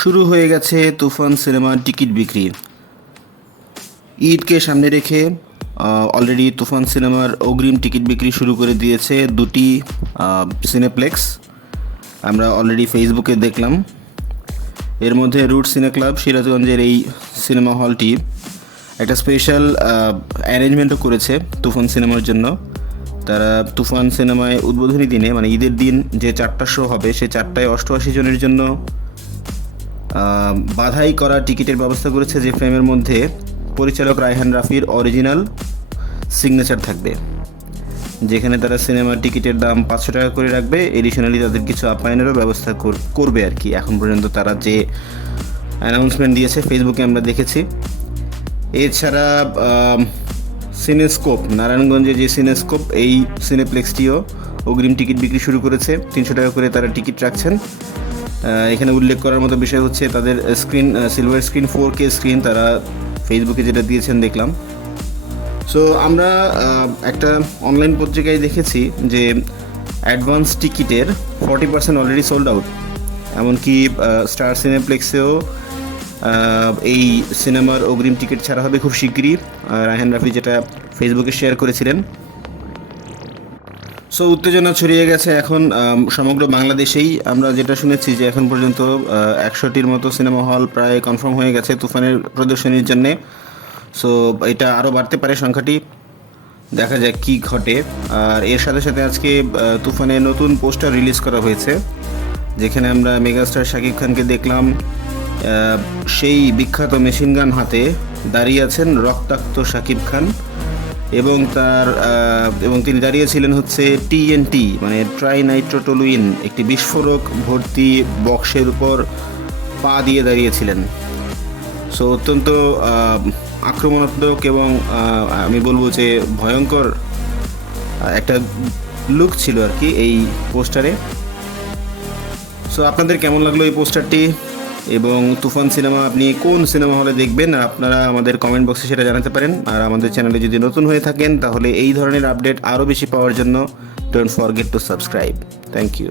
শুরু হয়ে গেছে তুফান সিনেমার টিকিট বিক্রি। ঈদকে সামনে রেখে অলরেডি তুফান সিনেমার অগ্রিম টিকিট বিক্রি শুরু করে দিয়েছে দুটি সিনেপ্লেক্স। আমরা অলরেডি ফেসবুকে দেখলাম। এর মধ্যে রুট সিনে ক্লাব সিরাজগঞ্জের এই সিনেমা হলটি একটা স্পেশাল অ্যারেঞ্জমেন্টও করেছে তুফান সিনেমার জন্য। তারা তুফান সিনেমায় উদ্বোধনী দিনে মানে ঈদের দিন যে 4টা শো হবে সে 4টায় 88 জনের জন্য বাধাই করা টিকিটের ব্যবস্থা করেছে, যে ফ্রেমের মধ্যে পরিচালক রায়হান রাফির অরিজিনাল সিগনেচার থাকবে, যেখানে তারা সিনেমার টিকিটের দাম 500 টাকা করে রাখবে। এডিশনালি তাদের কিছু আপ্যায়নেরও ব্যবস্থা করবে আর কি। এখন পর্যন্ত তারা যে অ্যানাউন্সমেন্ট দিয়েছে ফেসবুকে আমরা দেখেছি। এছাড়া সিনেস্কোপ, নারায়ণগঞ্জে যে সিনেস্কোপ, এই সিনেপ্লেক্সটিও অগ্রিম টিকিট বিক্রি শুরু করেছে। 300 টাকা করে তারা টিকিট রাখছেন। এখানে উল্লেখ করার মতো বিষয় হচ্ছে তাদের screen silver screen 4K screen তারা ফেসবুকে যেটা দিয়েছেন দেখলাম। সো আমরা একটা অনলাইন পত্রিকায় দেখেছি যে অ্যাডভান্স টিকিটের 40% অলরেডি সোল্ড আউট। এমনকি স্টার সিনেপ্লেক্সেও এই সিনেমার অগ্রিম টিকিট ছাড়া হবে খুব শিগগিরই, রায়হান রাফি যেটা ফেসবুকে শেয়ার করেছিলেন। সো উত্তেজনা ছড়িয়ে গেছে এখন সমগ্র বাংলাদেশেই। আমরা যেটা শুনেছি যে এখন পর্যন্ত 100টির মতো সিনেমা হল প্রায় কনফার্ম হয়ে গেছে তুফানের প্রদর্শনীর জন্যে। সো এটা আরও বাড়তে পারে সংখ্যাটি, দেখা যাক কী ঘটে। আর এর সাথে সাথে আজকে তুফানের নতুন পোস্টার রিলিজ করা হয়েছে, যেখানে আমরা মেগাস্টার শাকিব খানকে দেখলাম সেই বিখ্যাত মেশিন গান হাতে দাঁড়িয়ে আছেন রক্তাক্ত শাকিব খান, এবং তিনি দাঁড়িয়েছিলেন হচ্ছে TNT মানে ট্রাইনাইট্রোটলুইন একটি বিস্ফোরক ভর্তি বক্সের উপর পা দিয়ে দাঁড়িয়েছিলেন। সো অত্যন্ত আক্রমণাত্মক এবং আমি বলবো যে ভয়ঙ্কর একটা লুক ছিল আর কি এই পোস্টারে। সো আপনাদের কেমন লাগলো এই পোস্টারটি, এবং তুফান সিনেমা আপনি কোন সিনেমা হলে দেখবেন আপনারা আমাদের কমেন্ট বক্সে সেটা জানাতে পারেন। আর আমাদের চ্যানেলে যদি নতুন হয়ে থাকেন তাহলে এই ধরনের আপডেট আরও বেশি পাওয়ার জন্য don't forget to subscribe. Thank you.